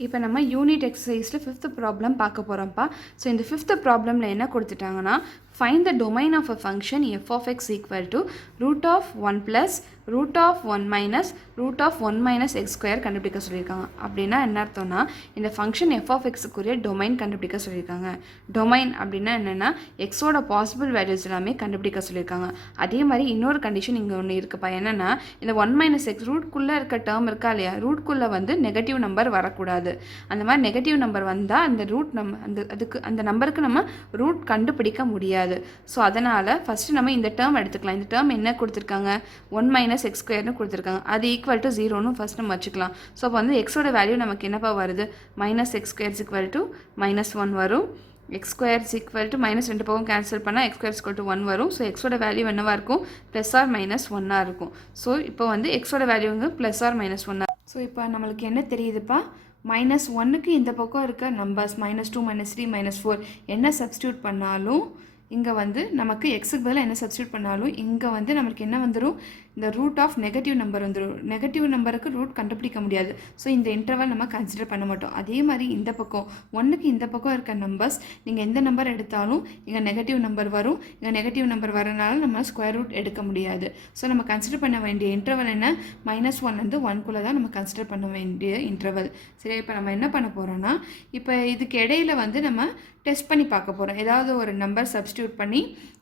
இப்போ நம்ம unit எக்ஸசைஸில் 5th problem பார்க்க போகிறோம்ப்பா. ஸோ இந்த 5th ப்ராப்ளமில் என்ன கொடுத்துட்டாங்கன்னா, find the domain of a function f of x equal to root of 1 plus root of 1 minus root of 1 minus x square கண்டுபிடிக்க சொல்லியிருக்காங்க. அப்படின்னா என்ன அர்த்தம்னா, இந்த ஃபங்க்ஷன் எஃப் ஆஃப் எக்ஸுக்குரிய டொமைன் கண்டுபிடிக்க சொல்லியிருக்காங்க. டொமைன் அப்படின்னா என்னென்னா, எக்ஸோட பாசிபிள் வேல்யூஸ் எல்லாமே கண்டுபிடிக்க சொல்லியிருக்காங்க. அதே மாதிரி இன்னொரு கண்டிஷன் இங்கே ஒன்று இருக்குப்பா. என்னென்னா, இந்த 1 மைனஸ் எக்ஸ் ரூட்குள்ளே இருக்க டேர்ம் இருக்கா இல்லையா, ரூட்குள்ளே வந்து நெகட்டிவ் நம்பர் வரக்கூடாது. அந்த மாதிரி நெகட்டிவ் நம்பர் வந்தால் அந்த ரூட் அந்த நம்பருக்கு நம்ம ரூட் கண்டுபிடிக்க முடியாது. ஸோ அதனால் ஃபஸ்ட்டு நம்ம இந்த டேர்ம் எடுத்துக்கலாம். இந்த டேர்ம் என்ன கொடுத்துருக்காங்க, 1 மைனஸ் எக்ஸ் ஸ்கொயர்னு கொடுத்துருக்காங்க. அது ஈக்குவல் டு 0ன்னு ஃபஸ்ட் நம்ம வச்சுக்கலாம். ஸோ அப்போ வந்து எக்ஸோட வேல்யூ நமக்கு என்னப்பா வருது, minus x square equal to -1 வரும். X square equal to minus 2 பக்கம் கேன்சல் பண்ணால் எக்ஸ் ஸ்கொயர் ஈக்குவல் டு 1 வரும். ஸோ எக்ஸோட வேல்யூ என்னவாக இருக்கும், ப்ளஸ் ஆர் மைனஸ் 1 இருக்கும். ஸோ இப்போ வந்து எக்ஸோட வேல்யூங்க ப்ளஸ் ஆர் மைனஸ் 1. ஸோ இப்போ நம்மளுக்கு என்ன தெரியுதுப்பா, -1க்கு இந்த பக்கம் இருக்க நம்பர்ஸ் -2 -3 -4 என்ன சப்ஸ்டியூட் பண்ணாலும் இங்கே வந்து நமக்கு எக்ஸுக்கு பதிலாக என்ன சப்ஸ்டியூட் பண்ணாலும் இங்கே வந்து நமக்கு என்ன வந்துடும், இந்த ரூட் ஆஃப் நெகட்டிவ் நம்பர் வந்துடும். நெகட்டிவ் நம்பருக்கு ரூட் கண்டுபிடிக்க முடியாது. ஸோ இந்த இன்டர்வல் நம்ம கன்சிடர் பண்ண மாட்டோம். அதே மாதிரி இந்த பக்கம் 1க்கு இந்த பக்கம் இருக்க நம்பர்ஸ் நீங்கள் எந்த நம்பர் எடுத்தாலும் இங்கே நெகட்டிவ் நம்பர் வரும். இங்கே நெகட்டிவ் நம்பர் வரனால நம்ம ஸ்கொயர் ரூட் எடுக்க முடியாது. ஸோ நம்ம கன்சிடர் பண்ண வேண்டிய இன்டர்வல் என்ன, -1 1குள்ளே தான் நம்ம கன்சிடர் பண்ண வேண்டிய இன்டர்வல். சரி, இப்போ நம்ம என்ன பண்ண போகிறோன்னா, இப்போ இதுக்கு இடையில வந்து நம்ம டெஸ்ட் பண்ணி பார்க்க போகிறோம். ஏதாவது ஒரு நம்பர் சப்ஸ்டியூட் பண்ணி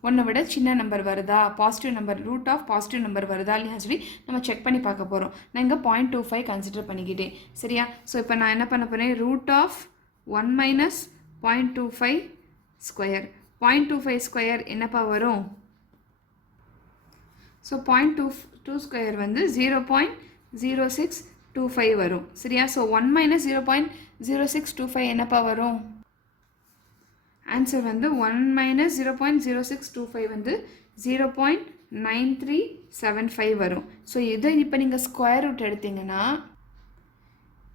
1 விட சின்ன நம்பர் வருதா, positive number root of positive number வருதா இல்லையா சொல்லி நம்ம செக் பண்ணி பார்க்க போகிறோம். நான் இங்கே 0.25 கன்சிடர் பண்ணிக்கிட்டேன். சரியா, ஸோ இப்போ நான் என்ன பண்ண போகிறேன், root of 1 minus 0.25 square. 0.25 square என்னப்பா வரும், ஸோ 0.22 ஸ்கொயர் வந்து 0.0625 வரும். சரியா, ஸோ 1 மைனஸ் 0.0625 என்னப்பா வரும், ஆன்சர் வந்து 1 மைனஸ் 0.0625 வந்து 0.9375 வரும். ஸோ இதை இப்போ நீங்கள் ஸ்கொயர் ரூட் எடுத்தீங்கன்னா,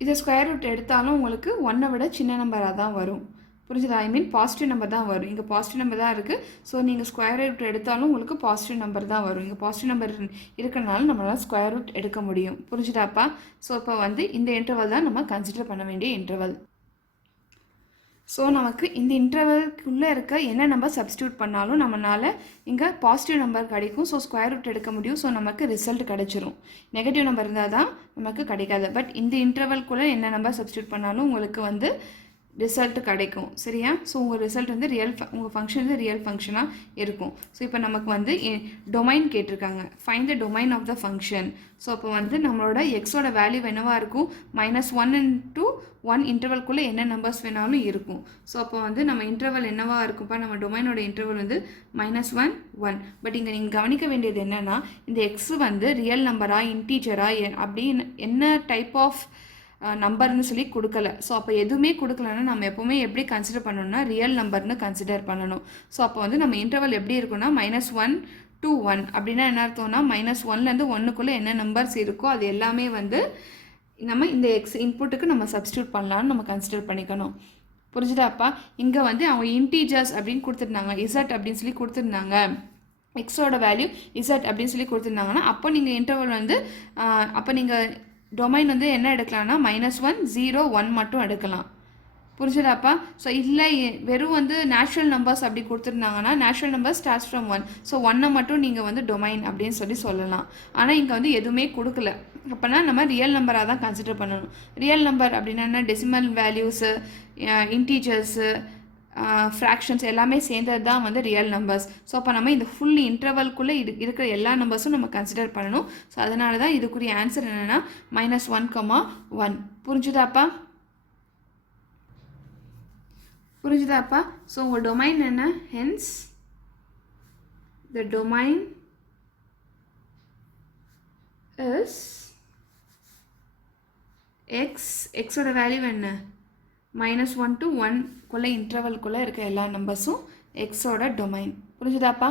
இதை ஸ்கொயர் ரூட் எடுத்தாலும் உங்களுக்கு 1 விட சின்ன நம்பராக தான் வரும். புரிஞ்சுதா, ஐ மீன் பாசிட்டிவ் நம்பர் தான் வரும். இங்கே பாசிட்டிவ் நம்பர் தான் இருக்குது. ஸோ நீங்கள் ஸ்கொயர் ரூட் எடுத்தாலும் உங்களுக்கு பாசிட்டிவ் நம்பர் தான் வரும். இங்கே பாசிட்டிவ் நம்பர் இருக்கிறனால நம்மளால் ஸ்கொயர் ரூட் எடுக்க முடியும். புரிஞ்சுதாப்பா. ஸோ இப்போ வந்து இந்த இன்டர்வல் தான் நம்ம கன்சிடர் பண்ண வேண்டிய இன்டர்வல். ஸோ நமக்கு இந்த இன்டர்வல்குள்ளே இருக்க என்ன நம்பர் சப்ஸ்டியூட் பண்ணாலும் நம்மளால் இங்கே பாசிட்டிவ் நம்பர் கிடைக்கும். ஸோ ஸ்கொயர் ரூட் எடுக்க முடியும். ஸோ நமக்கு ரிசல்ட் கிடைச்சிரும். நெகட்டிவ் நம்பர் இருந்தால் தான் நமக்கு கிடைக்காது. பட் இந்த இன்டர்வல்குள்ளே என்ன நம்பர் சப்ஸ்டியூட் பண்ணாலும் உங்களுக்கு வந்து ரிசல்ட் கிடைக்கும். சரியா, ஸோ உங்கள் ரிசல்ட் வந்து உங்கள் ஃபங்க்ஷன் வந்து ரியல் ஃபங்க்ஷனாக இருக்கும். ஸோ இப்போ நமக்கு வந்து டொமைன் கேட்டிருக்காங்க, find the domain of the function. So அப்போ வந்து நம்மளோட எக்ஸோட வேல்யூ என்னவாக இருக்கும், -1 to 1 இன்டர்வல்குள்ளே என்ன நம்பர்ஸ் வேணாலும் இருக்கும். ஸோ அப்போ வந்து நம்ம இன்டர்வல் என்னவாக இருக்கும்ப்பா, நம்ம டொமைனோட இன்டர்வல் வந்து -1 1. பட் இங்கே நீங்கள் கவனிக்க வேண்டியது என்னென்னா, இந்த எக்ஸ் வந்து ரியல் நம்பரா இன்டீஜரா அப்படின்னு என்ன டைப் ஆஃப் நம்பர்னு சொல்லி கொடுக்கல. ஸோ அப்போ எதுவுமே கொடுக்கலன்னா நம்ம எப்போவுமே எப்படி கன்சிடர் பண்ணணும்னா ரியல் நம்பர்னு கன்சிடர் பண்ணணும். ஸோ அப்போ வந்து நம்ம இன்டர்வல் எப்படி இருக்குன்னா -1 to 1 அப்படின்னா என்ன அர்த்தம்னா, -1லேருந்து 1க்குள்ளே என்ன நம்பர்ஸ் இருக்கோ அது எல்லாமே வந்து நம்ம இந்த எக்ஸ் இன்புட்டுக்கு நம்ம சப்ஸ்டியூட் பண்ணலான்னு நம்ம கன்சிடர் பண்ணிக்கணும். புரிஞ்சுதாப்பா. இங்கே வந்து அவங்க இன்டீஜர்ஸ் அப்படின்னு கொடுத்துருந்தாங்க, இசட் அப்படின்னு சொல்லி கொடுத்துருந்தாங்க, எக்ஸோட வேல்யூ இசட் அப்படின்னு சொல்லி கொடுத்துருந்தாங்கன்னா அப்போ நீங்கள் இன்டர்வல் வந்து அப்போ நீங்கள் டொமைன் வந்து என்ன எடுக்கலாம்னா -1 0 1 மட்டும் எடுக்கலாம். புரிஞ்சுதாப்பா. ஸோ இல்லை வெறும் வந்து நேச்சுரல் நம்பர்ஸ் அப்படி கொடுத்துருந்தாங்கன்னா natural numbers starts from 1. So 1 மட்டும் நீங்கள் வந்து டொமைன் அப்படின்னு சொல்லலாம். ஆனால் இங்கே வந்து எதுவுமே கொடுக்கல. அப்போனா நம்ம ரியல் நம்பராக தான் கன்சிடர் பண்ணணும். ரியல் நம்பர் அப்படின்னா என்ன, டெசிமல் வேல்யூஸு, இன்டீஜர்ஸு, ஃப்ராக்ஷன்ஸ் எல்லாமே சேர்ந்தது தான் வந்து ரியல் நம்பர்ஸ். ஸோ அப்போ நம்ம இந்த ஃபுல் இன்டர்வல்குள்ளே இருக்கிற எல்லா நம்பர்ஸும் நம்ம கன்சிடர் பண்ணணும். ஸோ அதனால தான் இதுக்குரிய ஆன்சர் என்னென்னா -1, 1. புரிஞ்சுதாப்பா. ஸோ உங்கள் டொமைன் என்ன, ஹென்ஸ் த டொமைன் இஸ் எக்ஸோட வேல்யூ என்ன, -1 to 1 குள்ளே இன்டர்வல்குள்ளே இருக்க எல்லா நம்பர்ஸும் எக்ஸோட டொமைன். புரிஞ்சுதாப்பா.